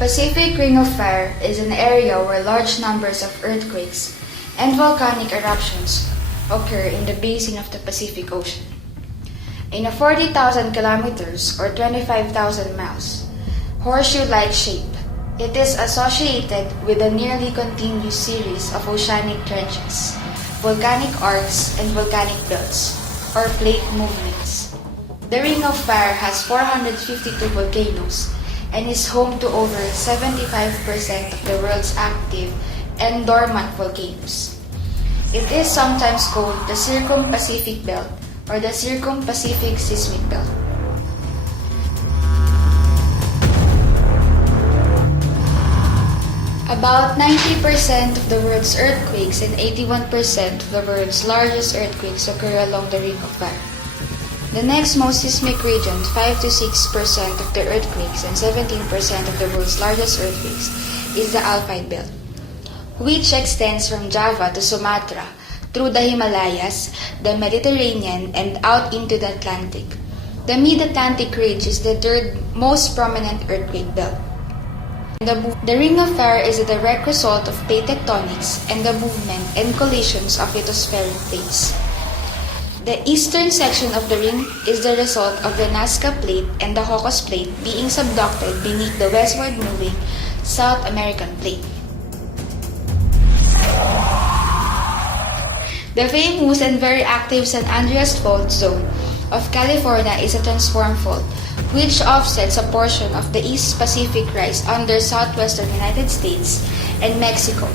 Pacific Ring of Fire is an area where large numbers of earthquakes and volcanic eruptions occur in the basin of the Pacific Ocean. In a 40,000 kilometers or 25,000 miles horseshoe-like shape, it is associated with a nearly continuous series of oceanic trenches, volcanic arcs, and volcanic belts, or plate movements. The Ring of Fire has 452 volcanoes and is home to over 75% of the world's active and dormant volcanoes. It is sometimes called the Circum-Pacific Belt or the Circum-Pacific Seismic Belt. About 90% of the world's earthquakes and 81% of the world's largest earthquakes occur along the Ring of Fire. The next most seismic region, 5 to 6% of the earthquakes and 17% of the world's largest earthquakes, is the Alpine Belt, which extends from Java to Sumatra through the Himalayas, the Mediterranean, and out into the Atlantic. The Mid-Atlantic Ridge is the third most prominent earthquake belt. The Ring of Fire is a direct result of plate tectonics and the movement and collisions of lithospheric plates. The eastern section of the ring is the result of the Nazca Plate and the Cocos Plate being subducted beneath the westward moving South American Plate. The famous and very active San Andreas Fault Zone of California is a transform fault, which offsets a portion of the East Pacific rise under southwestern United States and Mexico.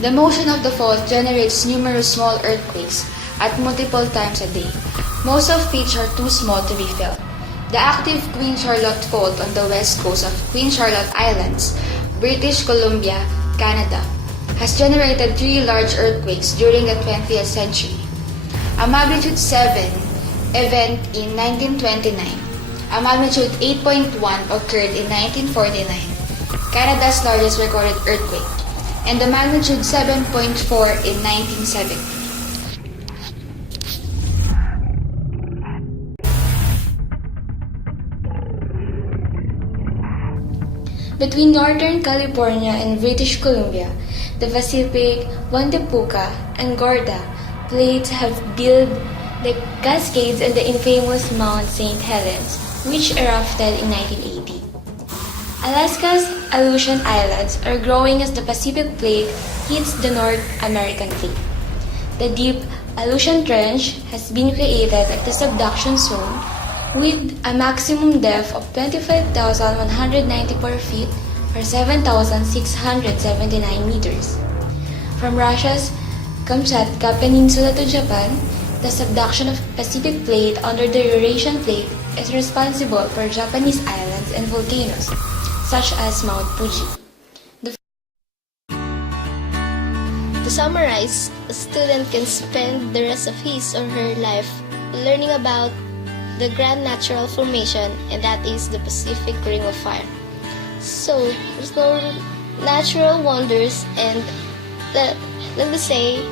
The motion of the fault generates numerous small earthquakes at multiple times a day, most of which are too small to be felt. The active Queen Charlotte Fault on the west coast of Queen Charlotte Islands, British Columbia, Canada, has generated 3 large earthquakes during the 20th century. A magnitude 7 event in 1929, a magnitude 8.1 occurred in 1949, Canada's largest recorded earthquake, and a magnitude 7.4 in 1970. Between Northern California and British Columbia, the Pacific, Juan de Fuca, and Gorda plates have built the Cascades and the infamous Mount St. Helens, which erupted in 1980. Alaska's Aleutian Islands are growing as the Pacific Plate hits the North American Plate. The deep Aleutian Trench has been created at the subduction zone with a maximum depth of 25,194 feet or 7,679 meters. From Russia's Kamchatka Peninsula to Japan, the subduction of Pacific Plate under the Eurasian Plate is responsible for Japanese islands and volcanoes, such as Mount Fuji. To summarize, a student can spend the rest of his or her life learning about the grand natural formation, and that is the Pacific Ring of Fire. So, there's no natural wonders and, let me say,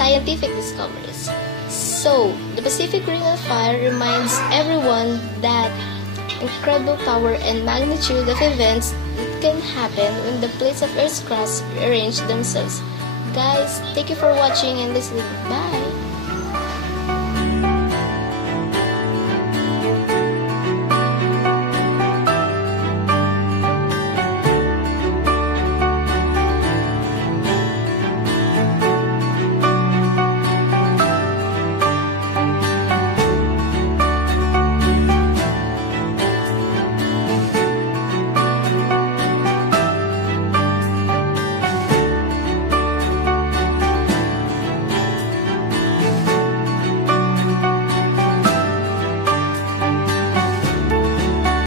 scientific discoveries. So, the Pacific Ring of Fire reminds everyone that incredible power and magnitude of events that can happen when the plates of Earth's crust rearrange themselves. Guys, thank you for watching and listening. Bye!